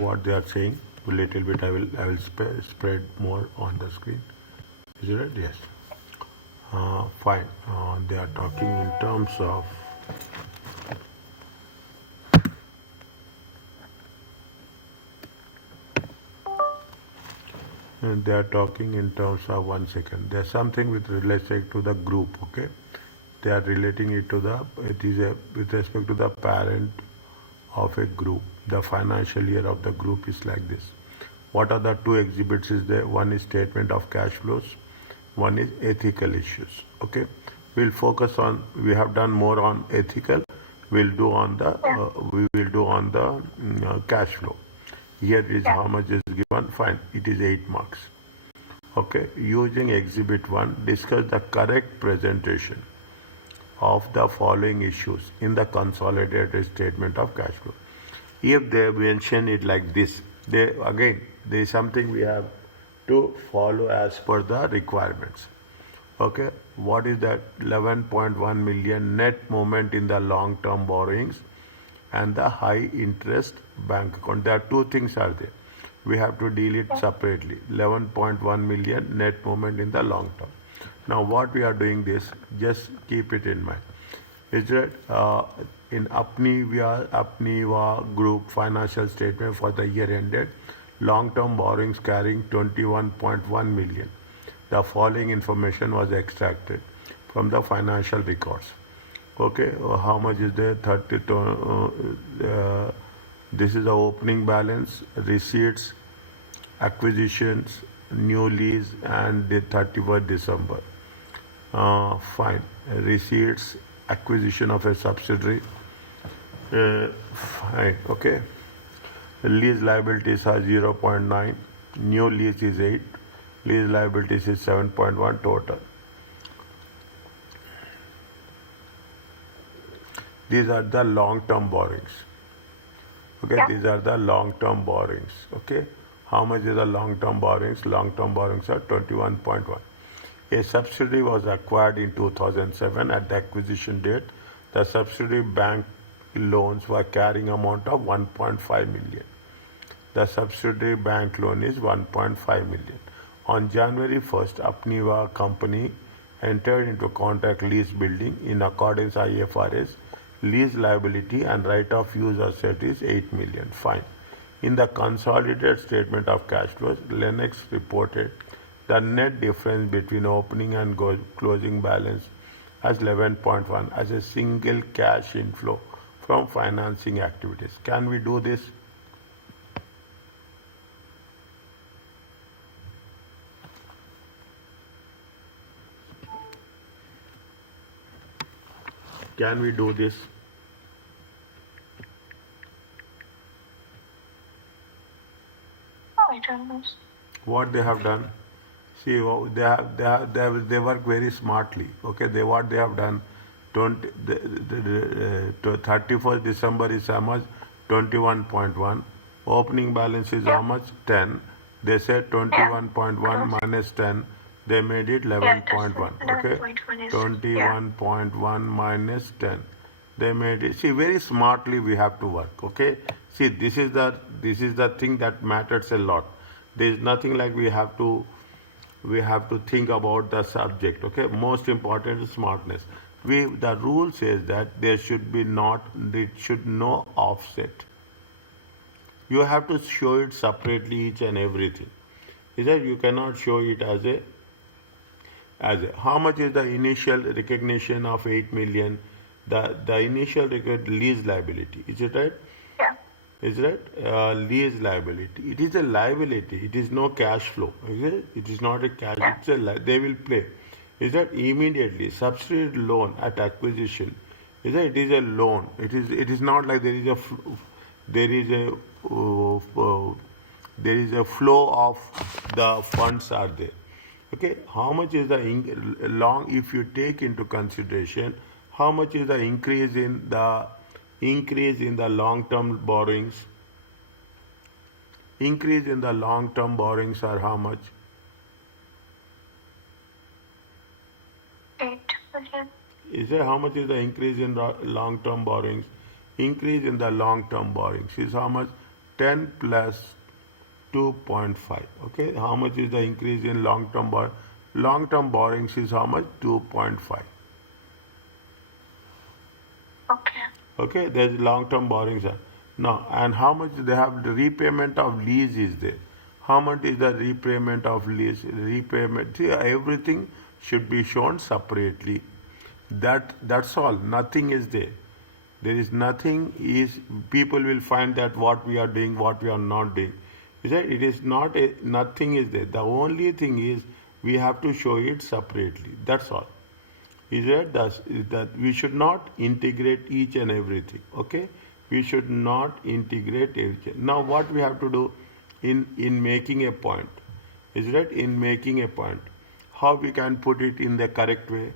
what they are saying a little bit. I will spread more on the screen. Is it right? Yes. Fine. They are talking in terms of and they are talking in terms of 1 second. There's something with relation to the group. Okay, they are relating it to the with respect to the parent of a group. The financial year of the group is like this. What are the two exhibits? Is there? One is statement of cash flows. One is ethical issues. Okay, we'll focus on. We have done more on ethical. We'll do on the we will do on the cash flow. Here is how much is given. Fine, it is 8 marks. Okay, using exhibit 1, discuss the correct presentation of the following issues in the consolidated statement of cash flow. If they mention it like this, there is something we have to follow as per the requirements. Okay, what is that? 11.1 million net movement in the long-term borrowings and the high interest bank account. There are two things are there. We have to deal it separately. 11.1 million net movement in the long term. Now what we are doing this, just keep it in mind. Is that in Apaniiwa group financial statement for the year ended, long-term borrowings carrying 21.1 million. The following information was extracted from the financial records. Okay, how much is there? 32. This is the opening balance, receipts, acquisitions, new lease, and the 31st December. Fine. Receipts, acquisition of a subsidiary. Fine. Okay. Lease liabilities are 0.9. New lease is 8. Lease liabilities is 7.1 total. These are the long-term borrowings. Okay, these are the long-term borrowings. Okay, how much is the long-term borrowings? Long-term borrowings are 21.1. A subsidiary was acquired in 2007. At the acquisition date, the subsidiary bank loans were carrying amount of 1.5 million. The subsidiary bank loan is 1.5 million. On January 1st, Apaniiwa company entered into contract lease building in accordance IFRS. Lease liability and right of use asset is 8 million. Fine. In the consolidated statement of cash flows, Lennox reported the net difference between opening and closing balance as 11.1 as a single cash inflow from financing activities. Can we do this? Can we do this? I don't know. What they have done? See, they work very smartly. Okay, what they have done, 31st December is how much? 21.1. Opening balance is how much? 10. They said 21.1 minus 10. They made it 11.1. Okay, 21.1 minus 10. They made it. See, very smartly we have to work. Okay. See, this is the thing that matters a lot. There is nothing like we have to think about the subject. Okay. Most important is smartness. The rule says that there should no offset. You have to show it separately each and everything. Is that you cannot show it as a how much is the initial recognition of 8 million? The initial lease liability. Is it right? Yeah. Is it right? Lease liability. It is a liability. It is no cash flow. Is it? It is not a cash. Yeah. It's they will pay. Is that immediately subsidiary loan at acquisition? Is that it is a loan? It is not like there is a flow of the funds are there. Okay, how much is the if you take into consideration how much is the increase in the long-term borrowings? Increase in the long-term borrowings are how much? 8 million. Is there how much is the increase in long-term borrowings? Increase in the long-term borrowings is how much? 10 plus 2.5. Okay, how much is the increase in long-term borrowing? Long-term borrowings is how much? 2.5. Okay. Okay, there's long-term borrowings. Now, and how much they have the repayment of lease is there? How much is the repayment of lease? Repayment, see, everything should be shown separately. That's all. Nothing is there. There is nothing is people will find that what we are doing, what we are not doing. Is that it is not a nothing is there. The only thing is we have to show it separately. That's all. Is that we should not integrate each and everything. Okay, we should not integrate everything. Now what we have to do in making a point is that in making a point, how we can put it in the correct way.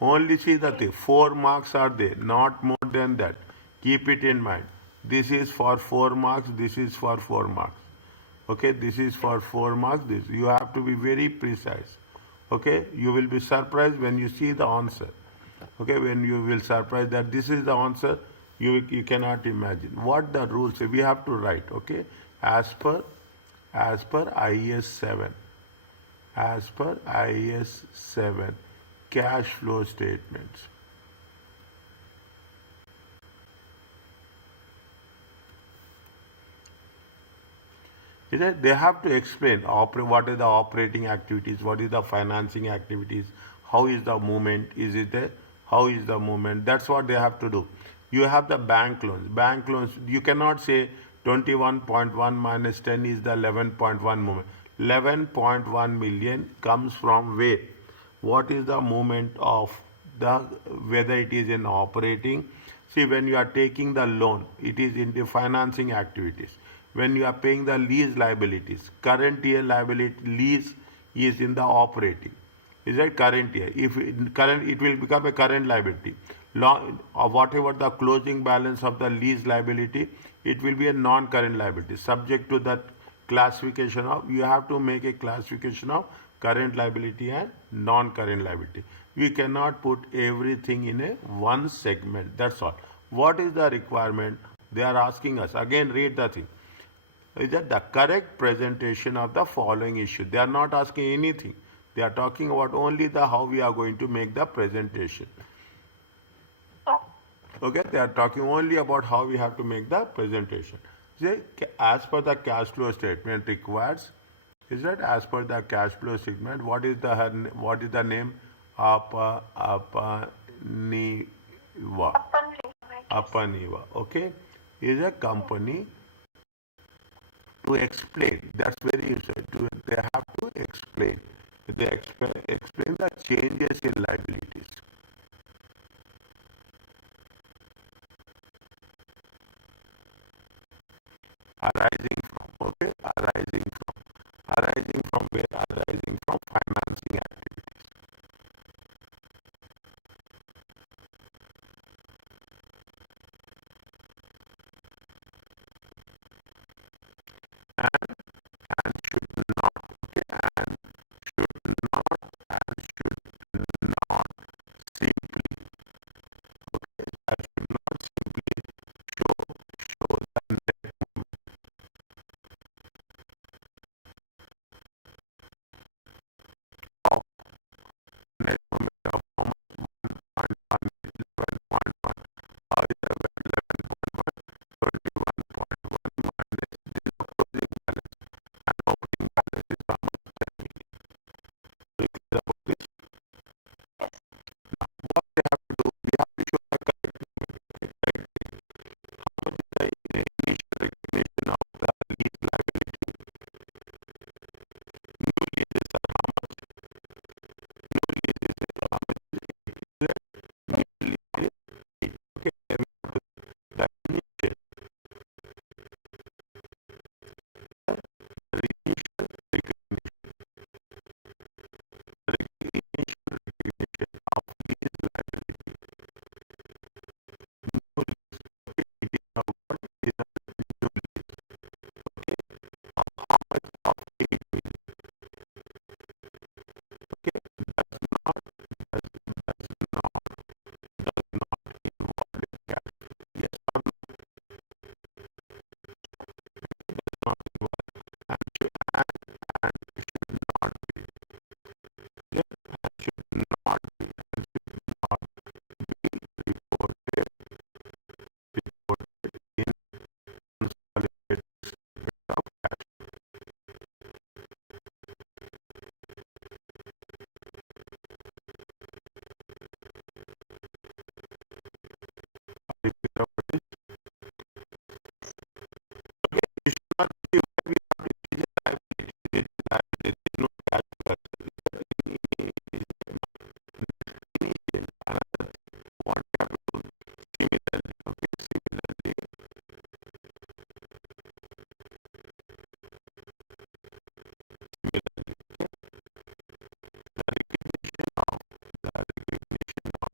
Only see the thing. 4 marks are there, not more than that. Keep it in mind. This is for 4 marks. This is for 4 marks. Okay, this is for 4 marks. This you have to be very precise. Okay, you will be surprised when you see the answer. Okay, when you will surprise that this is the answer, you cannot imagine what the rules say. We have to write. Okay, as per IS 7, as per IS 7, cash flow statements. Is that they have to explain what are the operating activities, what is the financing activities, how is the movement, is it there, how is the movement. That's what they have to do. You have the bank loans. Bank loans, you cannot say 21.1 minus 10 is the 11.1 movement. 11.1 million comes from where? What is the movement of the, whether it is in operating. See, when you are taking the loan, it is in the financing activities. When you are paying the lease liabilities, current year liability lease is in the operating. Is that current year? If current, it will become a current liability. Whatever the closing balance of the lease liability, it will be a non-current liability. Subject to that classification of, you have to make a classification of current liability and non-current liability. We cannot put everything in a one segment. That's all. What is the requirement? They are asking us. Again, read the thing. Is that the correct presentation of the following issue? They are not asking anything. They are talking about only the how we are going to make the presentation. Okay, they are talking only about how we have to make the presentation. Say, as per the cash flow statement requires, is that as per the cash flow statement, what is the name? Apaniiwa. Apaniiwa. Okay, is a company to explain. That's very useful. They have to explain. They explain the changes in liabilities. Arising from, okay, arising from where? Arising from financing activities. And should not, okay, and should not, and should not simply, okay, I should not simply show the net, You should not see why we have to teach a liability. There is no cash person. Initial, another thing, what we have to do similarly, okay, similarly, the recognition of, the recognition of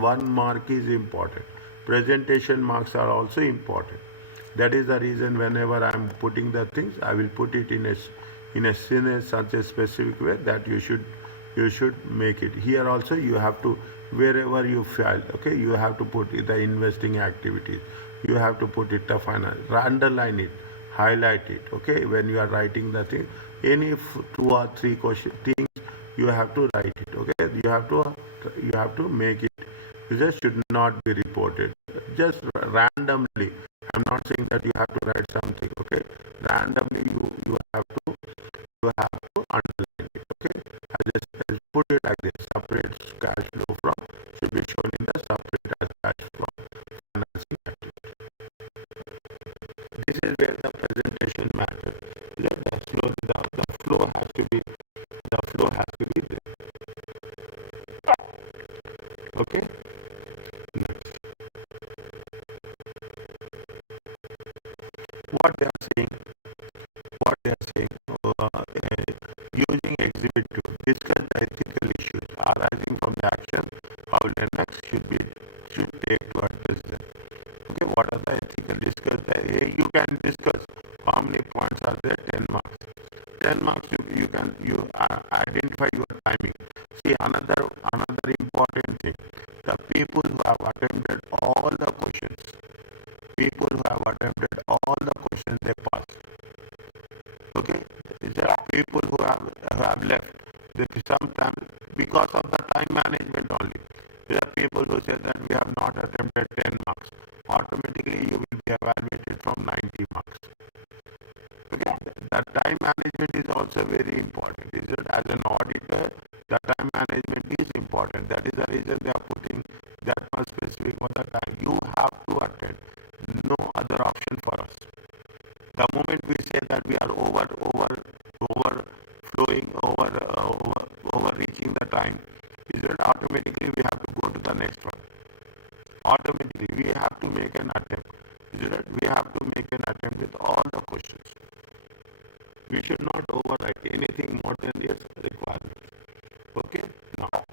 one mark is important. Presentation marks are also important. That is the reason whenever I am putting the things, I will put it in such a specific way that you should make it. Here also you have to, wherever you file, okay, you have to put it, the investing activities. You have to put it the finance, underline it, highlight it. Okay, when you are writing the thing, any two or three question things you have to write it. Okay, you have to make it. You just should not be reported just randomly. I'm not saying that you have to write something. Okay, randomly you have to underline it. Okay, I just put it like this: separate cash flow from should be shown in the separate as cash from financing activity. This is where the presentation matters. The flow has to be there. Okay. What they are saying, using exhibit to discuss the ethical issues arising from the action how Linux should take to address them. Okay, what are the ethical discuss? You can discuss how many points are there. 10 marks. 10 marks. You identify your timing. See, another important thing. The people who have attempted all the questions. They passed. Okay, there are people who have left. Sometimes because of the time management only. There are people who say that we have not attempted 10 marks. Automatically you will be evaluated from 90 marks. Okay, the time management is also very important. Is it as an auditor? The time management is important. That is the reason they are putting that much specific for the time. You have to attend. No other option for us. The moment we say that we are overreaching the time, is that automatically we have to go to the next one. Automatically we have to make an attempt. Is that we have to make an attempt with all the questions. We should not overwrite anything more than its requirement. Okay, now.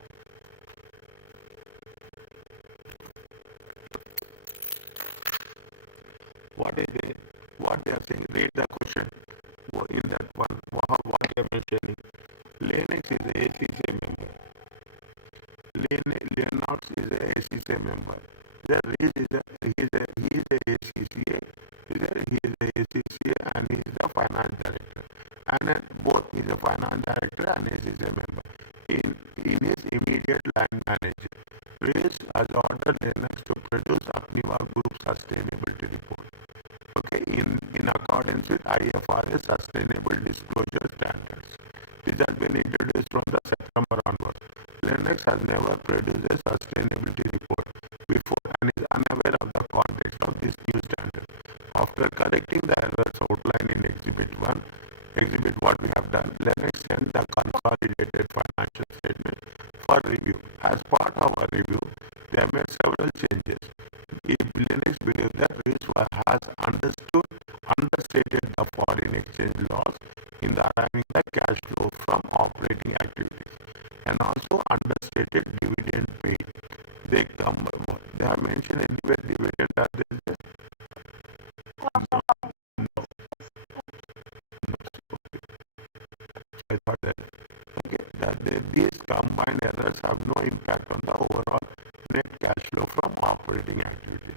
What they are saying, read the question in that one, what they are mentioning. Linux is a ACCA member. Linux is a ACCA member. The Reed is he is a ACCA. He is a ACCA and he is the finance director. And both he is a finance director and ACCA member. In his immediate line manager, Reed has ordered Linux to produce Apaniiwa Group sustainability report. Okay, in accordance with IFRS sustainable disclosure standards. These have been introduced from the September onwards. Linux has never produced a sustainability report before and is unaware of the context of this new standard. After correcting the errors outlined in Exhibit what we have done, Linux sent the consolidated financial statement for review. As part of our review, they have made several changes. If Linux believes that risk has understated the foreign exchange loss in the arriving the cash flow from operating activities and also understated dividend paid. They have mentioned anywhere dividend are there? No. I thought that these combined errors have no impact on the overall net cash flow from operating activities.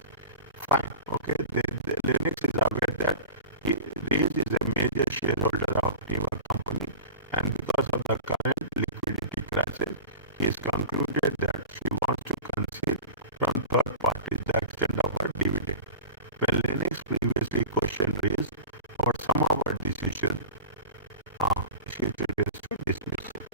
Fine. Okay. The Linux is aware that Reed is a major shareholder of Apaniiwa company, and because of the current liquidity crisis, he has concluded that she wants to conceal from third parties the extent of her dividend. When Linux previously questioned Reed about some of her decisions, she refused to dismiss it.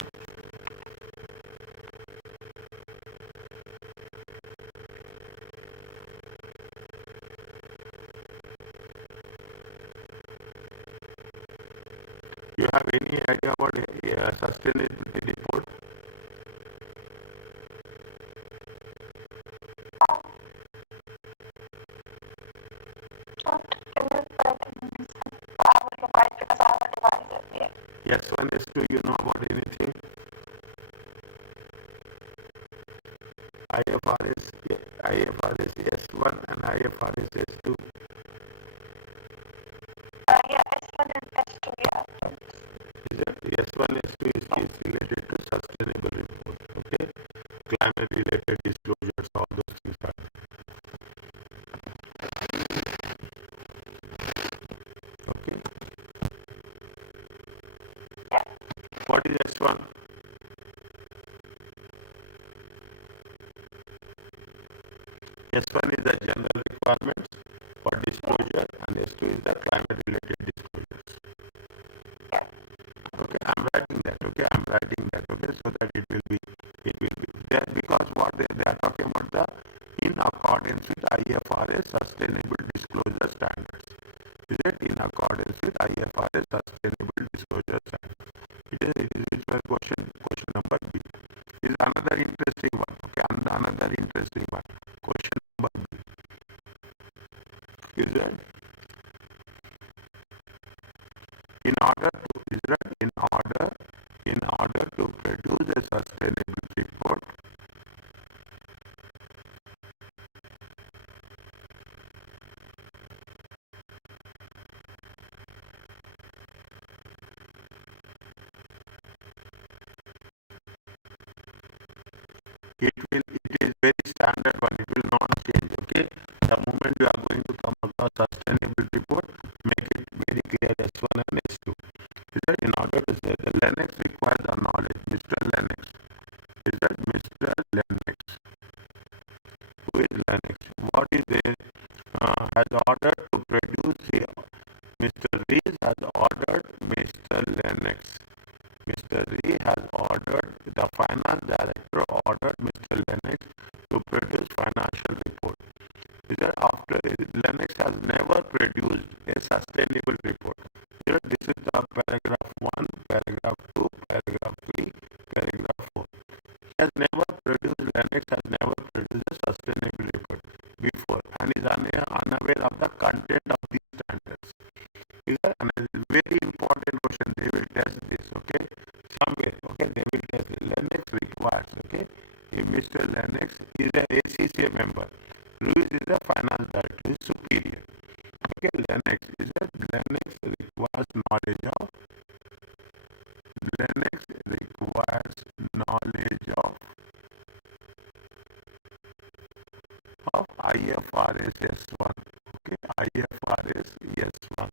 You have any idea about sustainability report? Yes, one is, do you know about anything? IFRS, IFRS S1 and IFRS S2. Yeah, S1 and S2, yeah. Is it? S1, S2 is related to sustainable report. Okay, climate related disclosures, all those things are okay. Yeah. What is S1? S1 is the general requirements for disclosure and S2 is the climate related disclosures. Okay, I'm writing that. Okay, I'm writing that. Okay, so that it will be there because what they are talking about the in accordance with IFRS sustainable disclosure standards. Is it in accordance with IFRS sustainable disclosure standards? It is which was question number B. Is another interesting one. Okay, another interesting one. Question number B. Is that in order to is that in order to produce a sustainable report, it is very standard one. It will not change. Okay, the moment you are going to come across sustainable report, make it very clear S1 and S2. Is that in order to say the Lennox requires our knowledge. Mr. Lennox. Is that Mr. Lennox? Who is Lennox? What is it? Has ordered to produce here. Mr. Rees has ordered Mr. Lennox. Mr. Rees has ordered the finance director ordered Mr. Lennox to produce financial report. Is that after Lennox has never produced a sustainable report. This is the paragraph 1, paragraph 2, paragraph 3, paragraph 4. Lennox has never produced a sustainable report before and is unaware of the content of these standards. Is that and a very important question? They will test this, okay? Somewhere, okay? They will test it. Lennox requires, okay? If Mr. Lennox is a ACCA member, Louis is a finance director, is superior. Okay, Lennox requires knowledge of IFRS S1. Okay, IFRS S1.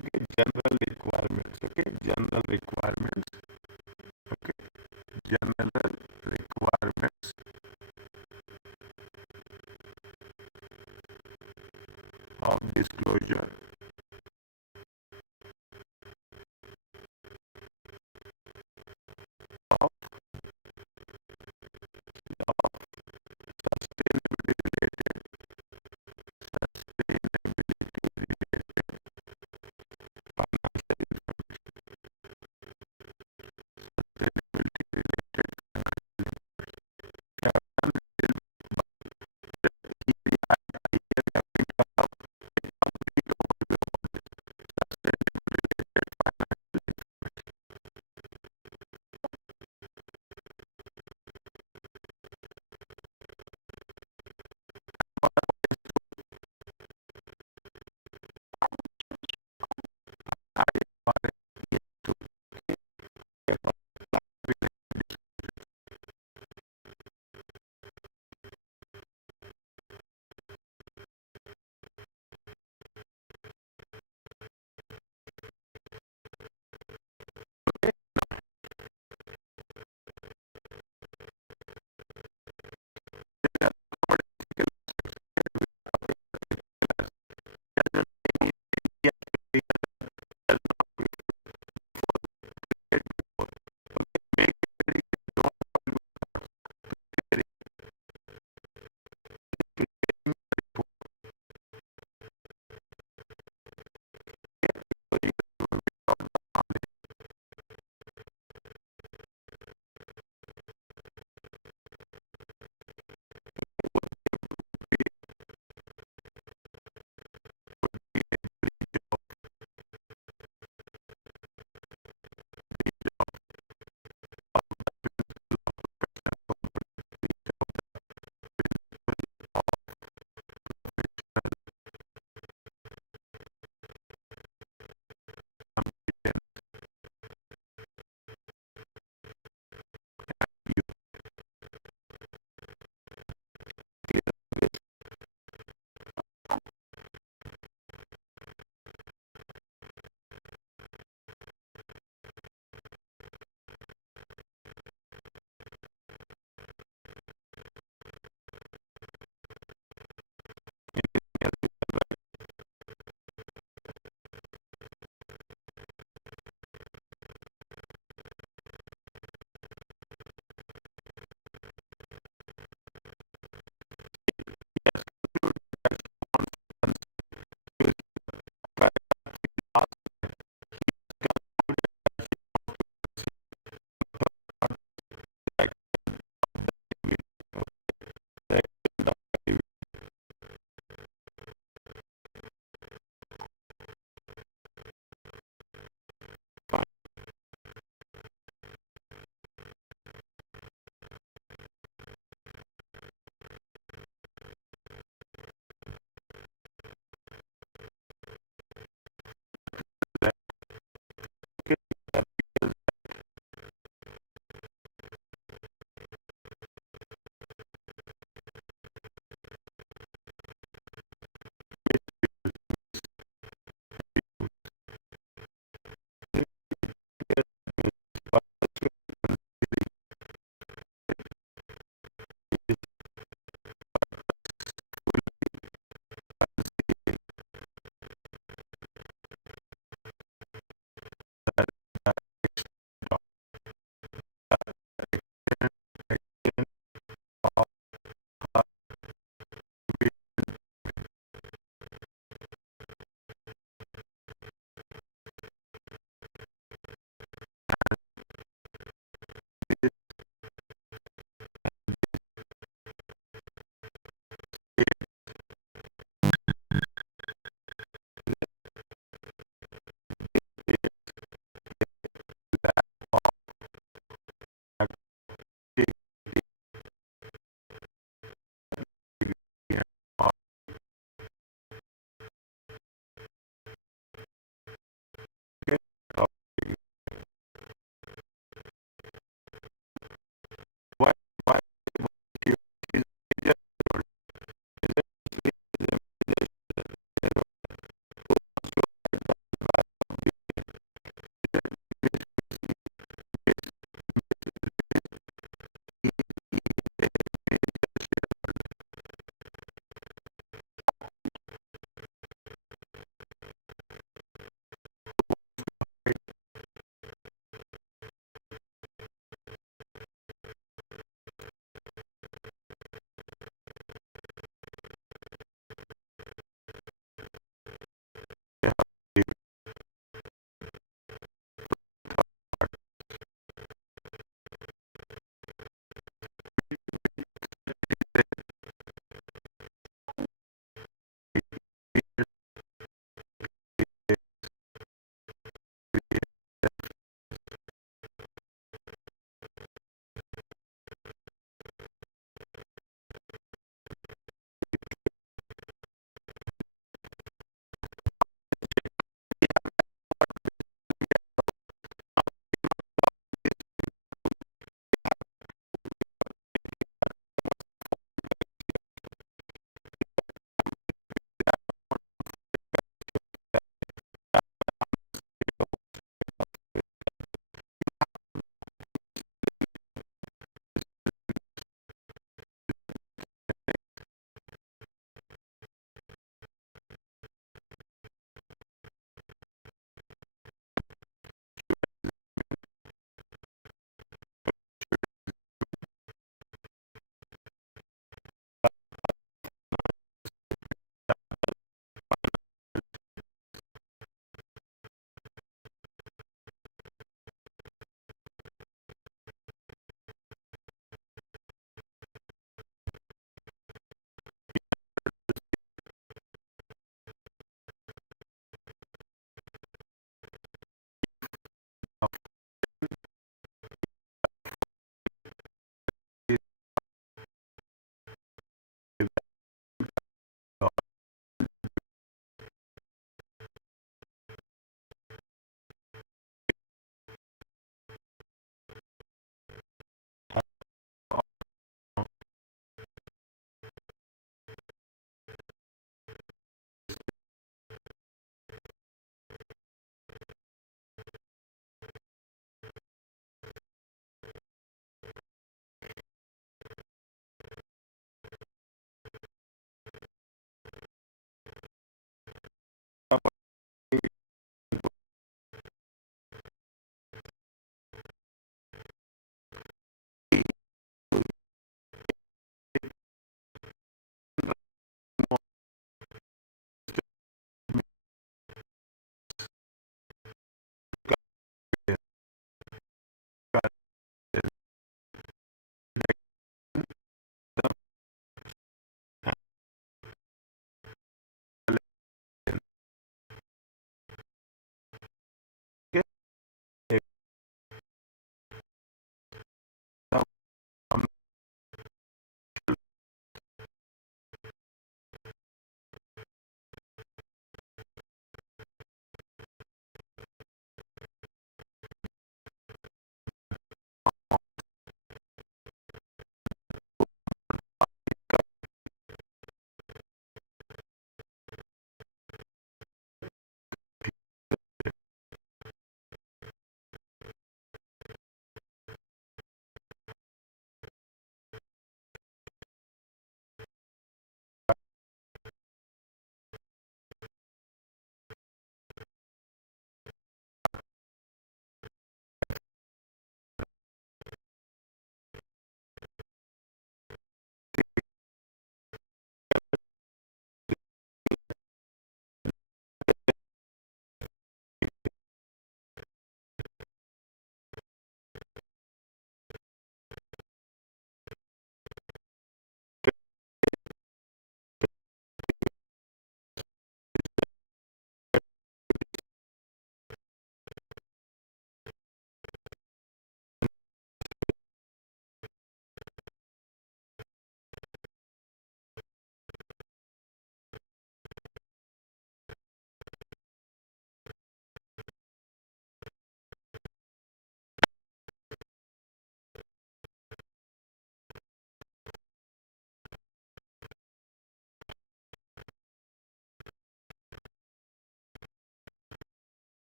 Okay, general requirements. Okay, general requirements. Okay, general requirements of disclosure of sustainability